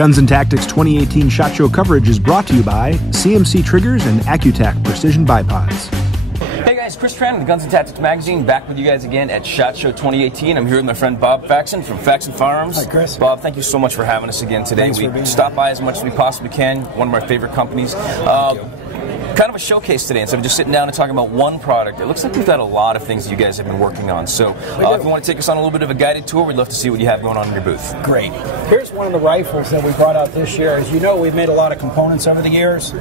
Guns and Tactics 2018 SHOT Show coverage is brought to you by CMC Triggers and AccuTac Precision Bipods. Hey guys, Chris Tran of the Guns and Tactics magazine, back with you guys again at SHOT Show 2018. I'm here with my friend Bob Faxon from Faxon Firearms. Hi, Chris. Bob, thank you so much for having us again today. Thanks for being We here. stop by as much as we possibly can. One of our favorite companies. Kind of a showcase today. Instead of just sitting down and talking about one product, it looks like we've got a lot of things that you guys have been working on. So if you want to take us on a little bit of a guided tour, we'd love to see what you have going on in your booth. Great. Here's one of the rifles that we brought out this year. As you know, we've made a lot of components over the years.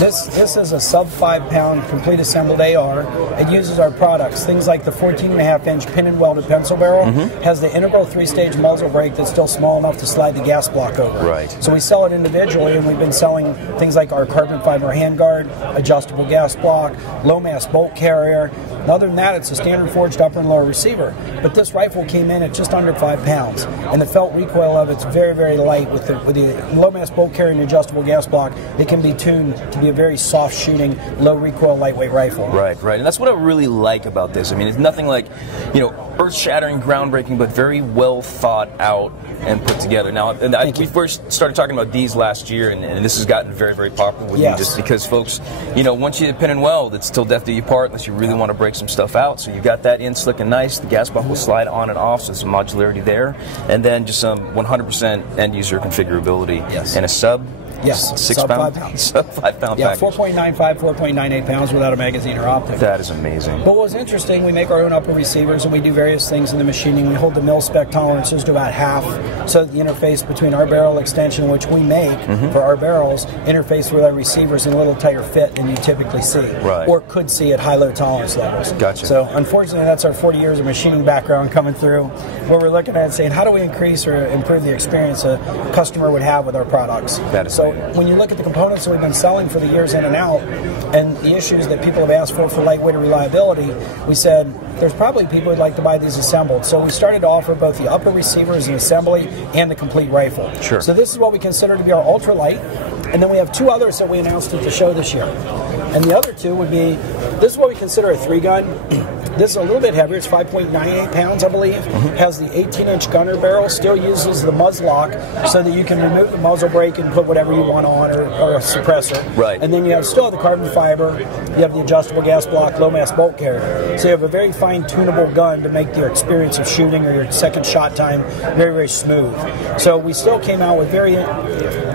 This is a sub 5 pound complete assembled AR. It uses our products. Things like the 14.5-inch pin and welded pencil barrel has the integral 3-stage muzzle brake that's still small enough to slide the gas block over. Right. So we sell it individually, and we've been selling things like our carbon fiber handguard, adjustable gas block, low mass bolt carrier. And other than that, it's a standard forged upper and lower receiver. But this rifle came in at just under 5 pounds, and the felt recoil of it's very, very light. With the low mass bolt carrier and adjustable gas block, it can be tuned to be a very soft shooting, low recoil, lightweight rifle. Right, right. And that's what I really like about this. I mean, it's nothing like, earth-shattering, groundbreaking, but very well thought out and put together. Now, we first started talking about these last year, and this has gotten very, very popular with you just because folks, once you pin and weld, it's still death do you part unless you really want to break some stuff out. So you got that in slick and nice. The gas block will slide on and off, so some modularity there. And then just some 100% end-user configurability. Yes. And a sub. Yes, 6 sub pound, 5 pounds. Sub 5 pound Yeah, package. 4.95, 4.98 pounds without a magazine or optic. That is amazing. But what was interesting, we make our own upper receivers, and we do various things in the machining. We hold the mil spec tolerances to about half, so that the interface between our barrel extension, which we make for our barrels, interface with our receivers in a little tighter fit than you typically see, or could see at high-low tolerance levels. Gotcha. So unfortunately, that's our 40 years of machining background coming through, where we're looking at it saying, how do we increase or improve the experience a customer would have with our products? That is so when you look at the components that we've been selling for the years in and out, and the issues that people have asked for lightweight and reliability, we said there's probably people who'd like to buy these assembled. So we started to offer both the upper receiver as an assembly and the complete rifle. Sure. So this is what we consider to be our ultralight, and then we have 2 others that we announced at the show this year. And the other 2 would be, this is what we consider a 3-gun. This is a little bit heavier. It's 5.98 pounds, I believe. Has the 18-inch gunner barrel. Still uses the muzzlelock so that you can remove the muzzle brake and put whatever you want on, or a suppressor. Right. And then you still have the carbon fiber. You have the adjustable gas block, low mass bolt carrier. So you have a very fine tunable gun to make your experience of shooting or your second shot time very, very smooth. So we still came out with very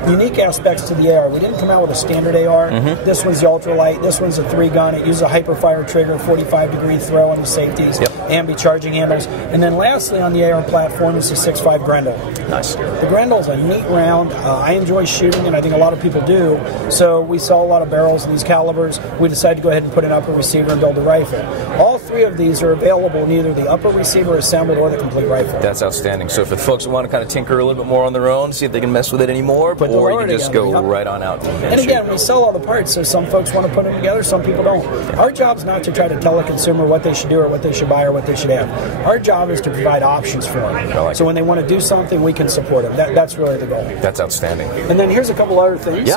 unique aspects to the AR. We didn't come out with a standard AR. This one's the ultralight. This one's a 3-gun. It uses a hyperfire trigger, 45-degree throw on the safeties, ambi charging handles. And then lastly on the AR platform is the 6.5 Grendel. Nice. The Grendel is a neat round. I enjoy shooting, and I think a lot of people do. So we sell a lot of barrels in these calibers. We decided to go ahead and put an upper receiver and build a rifle. All 3 of these are available in either the upper receiver assembled or the complete rifle. That's outstanding. So for the folks who want to kind of tinker a little bit more on their own, see if they can mess with it anymore, or you can just go right on out. And again, we sell all the parts, so some folks want to put them together, some people don't. Our job is not to try to tell a consumer what they should do or what they should buy or what they should have. Our job is to provide options for them. So when they want to do something, we can support them. That's really the goal. That's outstanding. And then here's a couple other things.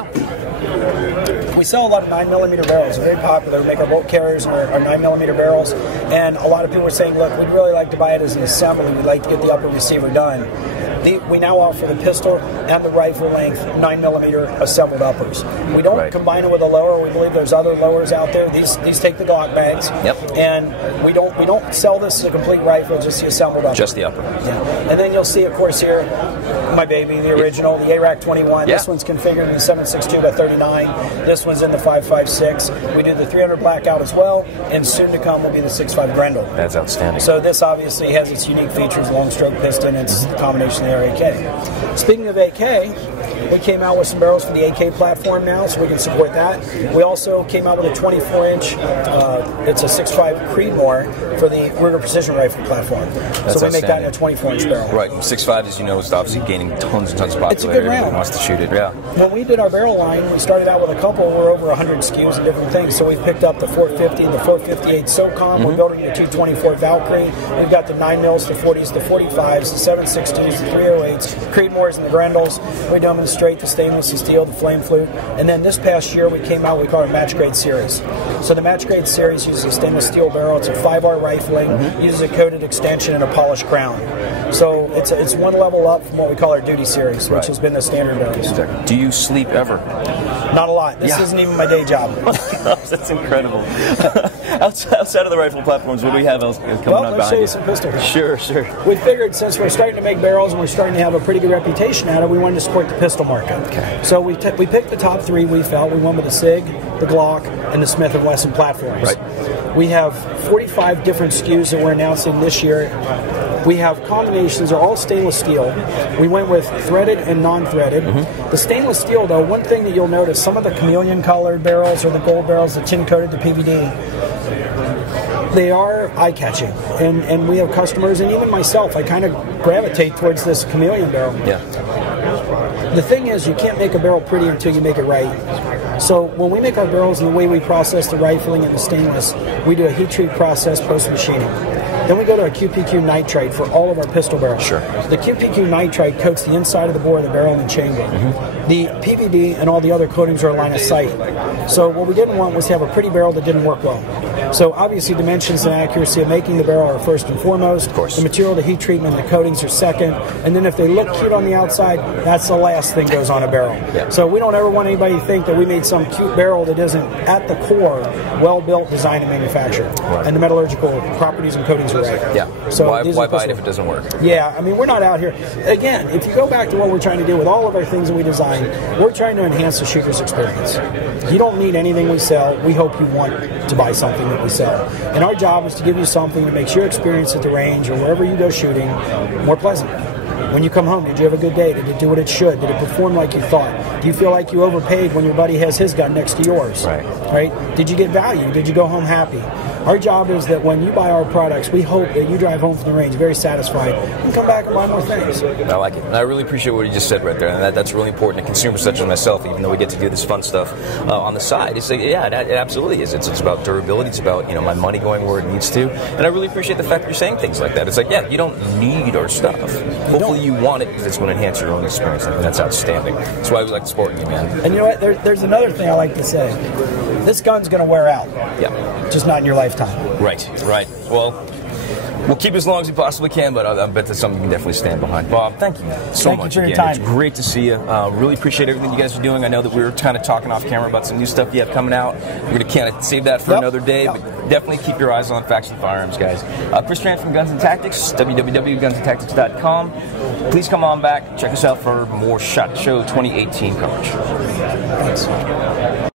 We sell a lot of 9mm barrels. They're very popular. We make our bolt carriers and our 9mm barrels. And a lot of people are saying, look, we'd really like to buy it as an assembly. We'd like to get the upper receiver done. We now offer the pistol and the rifle length 9mm assembled uppers. We don't combine it with a lower. We believe there's other lowers out there. These take the Glock bags. And we don't sell this as a complete rifle, just the assembled upper. Just the upper. And then you'll see, of course, here, my baby, the original, the ARAC 21. This one's configured in the 7.62x39. This one's in the 5.56. We do the 300 blackout as well, and soon to come will be the 6.5 Grendel. That's outstanding. So this obviously has its unique features, long stroke piston. It's the combination of the AK. Speaking of AK, we came out with some barrels for the AK platform now, so we can support that. We also came out with a 24-inch, it's a 6.5 Creedmoor for the Ruger Precision Rifle platform. So we make that in a 24-inch barrel. Right, 6.5, as you know, is obviously gaining tons and tons of popularity. It's a good round. Everyone wants to shoot it, When we did our barrel line, we started out with a couple. We're over 100 SKUs and different things. So we picked up the 450 and the 458 SOCOM. We're building the 224 Valkyrie. We've got the 9mm, the 40s, the 45s, the 7.62s, the 308s, Creedmoors, and the Grendels. We demonstrate the stainless, the steel, the flame flute. And then this past year we came out, we call it a match grade series. So the match grade series uses a stainless steel barrel. It's a 5R rifling, uses a coated extension and a polished crown. So it's one level up from what we call our duty series, which has been the standard barrels. Do you sleep ever? Not a lot. This isn't even my day job. That's incredible. Outside of the rifle platforms, what do we have else coming on behind you? Let's show you some pistol guns. Sure. We figured since we're starting to make barrels and we're starting to have a pretty good reputation at it, we wanted to support the pistol market. Okay. So we picked the top three we felt. We went with the SIG, the Glock, and the Smith & Wesson platforms. Right. We have 45 different SKUs that we're announcing this year. We have combinations, they're all stainless steel. We went with threaded and non-threaded. The stainless steel, though, one thing that you'll notice, some of the chameleon-colored barrels or the gold barrels, the tin-coated, the PVD, they are eye-catching. And we have customers, and even myself, I kind of gravitate towards this chameleon barrel. Yeah. The thing is, you can't make a barrel pretty until you make it right. So when we make our barrels and the way we process the rifling and the stainless, we do a heat treat process post-machining. Then we go to a QPQ nitride for all of our pistol barrels. Sure. The QPQ nitride coats the inside of the bore of the barrel and chamber. The PVD and all the other coatings are a line of sight. So what we didn't want was to have a pretty barrel that didn't work well. So obviously dimensions and accuracy of making the barrel are first and foremost. Of course. The material, the heat treatment, the coatings are second. And then if they look cute on the outside, that's the last thing goes on a barrel. Yeah. So we don't ever want anybody to think that we made some cute barrel that isn't at the core well-built, designed, and manufactured. Right. And the metallurgical properties and coatings are right. Yeah. So why buy it if it doesn't work? Yeah, I mean, we're not out here. Again, if you go back to what we're trying to do with all of our things that we design, we're trying to enhance the shooter's experience. You don't need anything we sell. We hope you want to buy something that we sell. And our job is to give you something that makes your experience at the range or wherever you go shooting more pleasant. When you come home, did you have a good day? Did it do what it should? Did it perform like you thought? Do you feel like you overpaid when your buddy has his gun next to yours? Right? Did you get value? Did you go home happy? Our job is that when you buy our products, we hope that you drive home from the range very satisfied and come back and buy more things. I like it. And I really appreciate what you just said right there. And that's really important to consumers such as myself, even though we get to do this fun stuff on the side. It's like, yeah, it absolutely is. It's about durability. It's about, my money going where it needs to. And I really appreciate the fact that you're saying things like that. It's like, yeah, you don't need our stuff. Hopefully you want it because it's going to enhance your own experience. And that's outstanding. That's why we like supporting you, man. And you know what? There's another thing I like to say. This gun's going to wear out. Yeah. Just not in your lifetime. Right. Well, we'll keep as long as we possibly can, but I bet that's something you can definitely stand behind. Bob, thank you so much for your again. time. It's great to see you. Really appreciate everything you guys are doing. I know that we were kind of talking off camera about some new stuff you have coming out. We're going to kind of save that for another day, but definitely keep your eyes on Faxon Firearms, guys. Chris Tran from Guns and Tactics, www.gunsandtactics.com. Please come on back. Check us out for more SHOT Show 2018 coverage. Thanks.